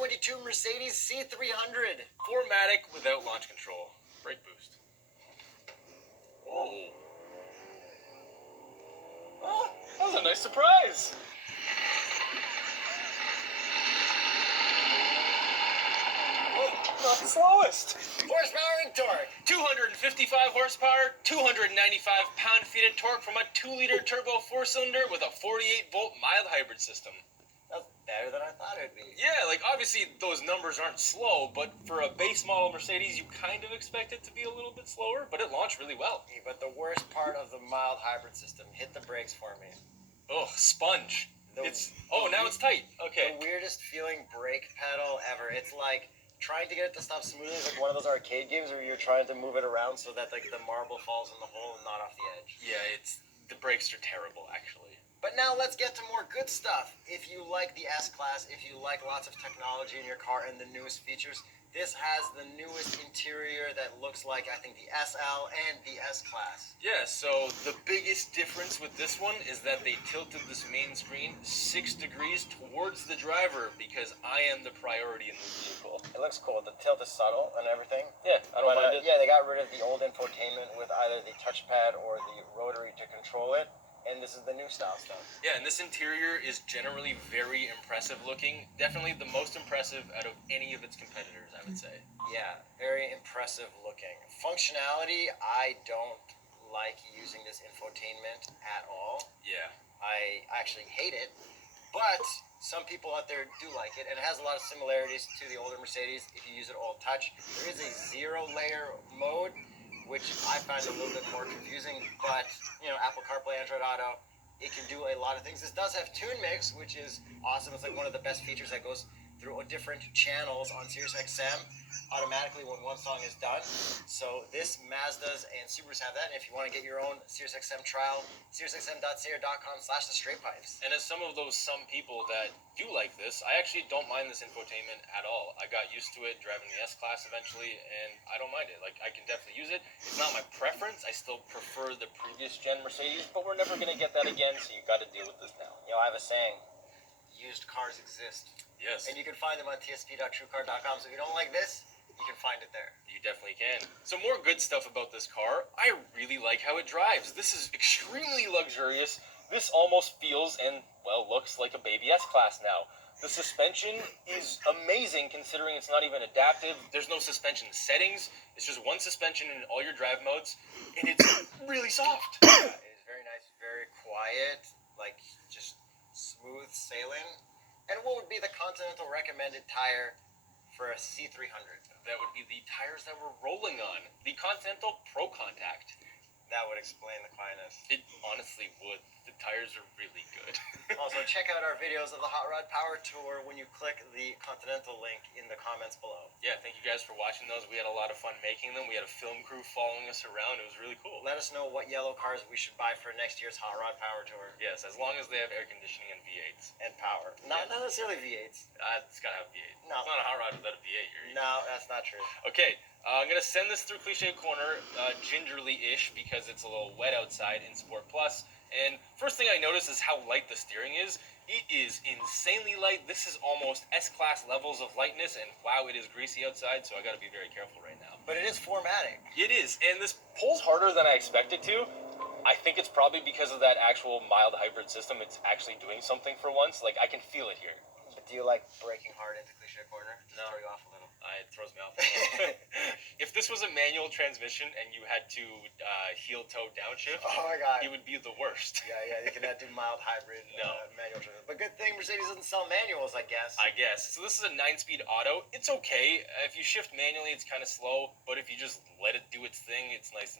2022 Mercedes C300. 4MATIC without launch control. Brake boost. Whoa. Oh, that was a nice surprise. Oh, not the slowest. Horsepower and torque. 255 horsepower, 295 pound-feet of torque from a 2-liter turbo 4-cylinder with a 48-volt mild hybrid system. That's better than I thought it would be. Yeah, like obviously those numbers aren't slow, but for a base model Mercedes, you kind of expect it to be a little bit slower, but it launched really well. Hey, but the worst part of the mild hybrid system, hit the brakes for me. Oh, sponge. Now it's tight. Okay. The weirdest feeling brake pedal ever. It's like trying to get it to stop smoothly, like one of those arcade games where you're trying to move it around so that like the marble falls in the hole and not off the edge. Yeah, the brakes are terrible actually. But now let's get to more good stuff. If you like the S-Class, if you like lots of technology in your car and the newest features, this has the newest interior that looks like, I think, the SL and the S-Class. Yeah, so the biggest difference with this one is that they tilted this main screen 6 degrees towards the driver because I am the priority in this vehicle. It looks cool. The tilt is subtle and everything. Yeah, I don't mind it. Yeah, they got rid of the old infotainment with either the touchpad or the rotary to control it. And this is the new style stuff. Yeah, and this interior is generally very impressive looking. Definitely the most impressive out of any of its competitors, I would say. Yeah, very impressive looking. Functionality, I don't like using this infotainment at all. Yeah. I actually hate it, but some people out there do like it, and it has a lot of similarities to the older Mercedes if you use it all touch. There is a 0-layer mode, which I find a little bit more confusing, but, Apple CarPlay, Android Auto, it can do a lot of things. This does have Tune Mix, which is awesome. It's like one of the best features that goes through different channels on SiriusXM automatically when one song is done. So this, Mazdas and Subarus have that, and if you want to get your own SiriusXM trial, SiriusXM.sayer.com/thestraightpipes. And as some people that do like this, I actually don't mind this infotainment at all. I got used to it driving the S-Class eventually, and I don't mind it. Like, I can definitely use it. It's not my preference. I still prefer the previous gen Mercedes, but we're never going to get that again, so you got to deal with this now. I have a saying, used cars exist. Yes. And you can find them on tsp.truecar.com, so if you don't like this, you can find it there. You definitely can. So more good stuff about this car. I really like how it drives. This is extremely luxurious. This almost feels and, looks like a baby S-Class now. The suspension is amazing considering it's not even adaptive. There's no suspension settings. It's just one suspension in all your drive modes, and it's really soft. Yeah, it is very nice, very quiet, like just smooth sailing. And what would be the Continental recommended tire for a C300? That would be the tires that we're rolling on. The Continental Pro Contact. That would explain the quietness. It honestly would. The tires are really good. Also, check out our videos of the Hot Rod Power Tour when you click the Continental link in the comments below. Yeah, thank you guys for watching those. We had a lot of fun making them. We had a film crew following us around. It was really cool. Let us know what yellow cars we should buy for next year's Hot Rod Power Tour. Yes, as long as they have air conditioning and V8s. And power. Not necessarily V8s. It's got to have V8. No. It's not a hot rod without a V8. No, that's not true. Okay, I'm going to send this through Cliche Corner gingerly-ish because it's a little wet outside in Sport Plus. And first thing I notice is how light the steering is. It is insanely light. This is almost S-Class levels of lightness, and wow, it is greasy outside, so I got to be very careful right now. But it is 4MATIC. It is, and this pulls harder than I expected to. I think it's probably because of that actual mild hybrid system. It's actually doing something for once. Like, I can feel it here. But do you like braking hard into Cliche Corner? No. Throw you off a little. It throws me off a little. If this was a manual transmission and you had to heel-toe downshift, Oh my god. it would be the worst. Yeah, you cannot do mild hybrid No. manual transmission. But good thing Mercedes doesn't sell manuals, I guess. I guess. So this is a 9-speed auto. It's okay. If you shift manually, it's kind of slow, but if you just let it do its thing, it's nice